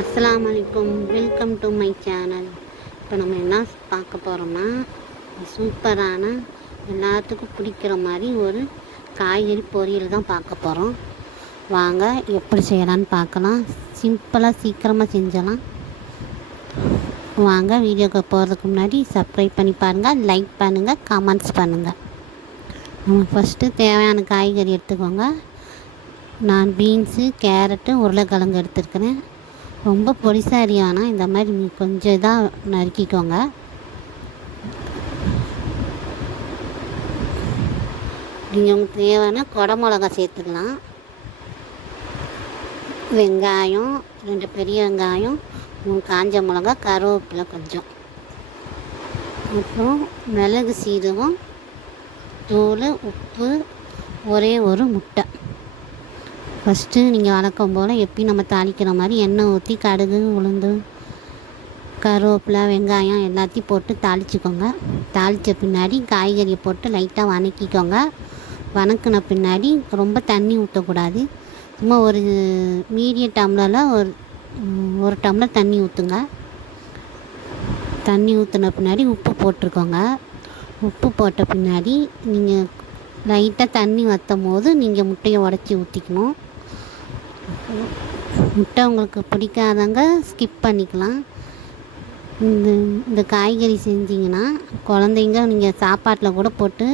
அஸ்ஸலாமு அலைக்கும் welcome to my channel இப்போ நம்ம என்ன பார்க்க போகிறோம்னா சூப்பரான எல்லாத்துக்கும் பிடிக்கிற மாதிரி ஒரு காய்கறி பொரியல் தான் பார்க்க போகிறோம் வாங்க எப்படி செய்யலான்னு பார்க்கலாம். சிம்பிளாக சீக்கிரமாக செஞ்சலாம். வாங்க வீடியோக்கு போகிறதுக்கு முன்னாடி சப்ஸ்கிரைப் பண்ணி பாருங்கள் லைக் பண்ணுங்கள் கமெண்ட்ஸ் பண்ணுங்கள் நம்ம ஃபஸ்ட்டு தேவையான காய்கறி எடுத்துக்கோங்க. நான் பீன்ஸு கேரட்டு உருளைக்கிழங்கு எடுத்துருக்கிறேன். ரொம்ப பொடிசா இந்த மாதிரி கொஞ்சம் இதாக நறுக்கிக்கோங்க. நீங்கள் உங்களுக்கு தேவைன்னா குடமிளகா சேர்த்துக்கலாம். வெங்காயம் ரெண்டு பெரிய வெங்காயம் மூணு காஞ்ச மிளகா கருவேப்பிலை கொஞ்சம். அப்புறம் மிளகு சீரகம் தூள் உப்பு ஒரே ஒரு முட்டை. ஃபஸ்ட்டு நீங்கள் வளர்க்கும் போல் எப்பயும் நம்ம தாளிக்கிற மாதிரி எண்ணெய் ஊற்றி கடுகு உளுந்து கருவேப்பிலை வெங்காயம் எல்லாத்தையும் போட்டு தாளிச்சிக்கோங்க. தாளித்த பின்னாடி காய்கறியை போட்டு லைட்டாக வணக்கிக்கோங்க. வணக்கின பின்னாடி ரொம்ப தண்ணி ஊற்றக்கூடாது சும்மா ஒரு மீடியம் டம்ளரில் ஒரு ஒரு டம்ளர் தண்ணி ஊற்றுங்க தண்ணி ஊற்றின பின்னாடி உப்பு போட்டிருக்கோங்க உப்பு போட்ட பின்னாடி நீங்கள் லைட்டாக தண்ணி வற்றும் போது நீங்கள் முட்டையை உடச்சி ஊற்றிக்கணும் முட்டை உங்களுக்கு பிடிக்காதவங்க ஸ்கிப் பண்ணிக்கலாம். இந்த இந்த காய்கறி செஞ்சிங்கன்னா குழந்தைங்க நீங்கள் சாப்பாட்டில் கூட போட்டு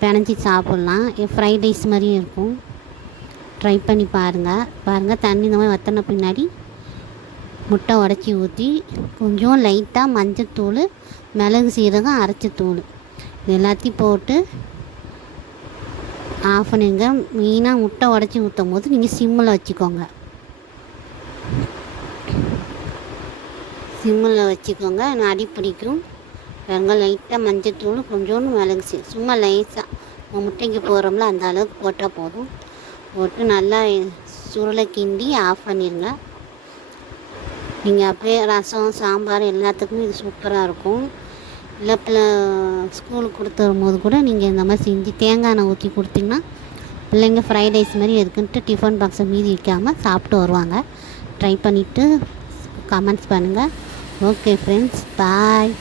பிணைஞ்சி சாப்பிட்லாம். ஃப்ரைட் ரைஸ் மாதிரியும் இருக்கும். ட்ரை பண்ணி பாருங்கள் பாருங்கள் தண்ணி இந்த மாதிரி வற்றின பின்னாடி முட்டை உடச்சி ஊற்றி கொஞ்சம் லைட்டாக மஞ்சத்தூள் மிளகு சீரகம் அரைச்ச தூள் இது எல்லாத்தையும் போட்டு ஆஃப் பண்ணிடுங்க மெயினாக முட்டை உடச்சி ஊற்றும் போது நீங்கள் சிம்மில் வச்சுக்கோங்க. சிம்மில் வச்சுக்கோங்க. நான் அடி பிடிக்கும் பாருங்க லைட்டாக மஞ்சத்தூள் கொஞ்சோண்டு மிளகு சும்மா லைஸாக முட்டைக்கு போகிறோம்ல அந்த அளவுக்கு போட்டால் போதும். போட்டு நல்லா சுருளை கிண்டி ஆஃப் பண்ணிடுங்க நீங்கள் அப்படியே ரசம் சாம்பார் எல்லாத்துக்குமே இது சூப்பராக இருக்கும். இல்லை பிள்ளை ஸ்கூலுக்கு கொடுத்து வரும்போது கூட நீங்கள் இந்த மாதிரி செஞ்சு தேங்காய் எண்ணெய் ஊற்றி கொடுத்தீங்கன்னா பிள்ளைங்க ஃப்ரைட் ரைஸ் மாதிரி எதுக்குன்ட்டு டிஃபன் பாக்ஸை மீதி வைக்காமல் சாப்பிட்டு வருவாங்க. ட்ரை பண்ணிவிட்டு கமெண்ட்ஸ் பண்ணுங்கள் ஓகே ஃப்ரெண்ட்ஸ் பாய்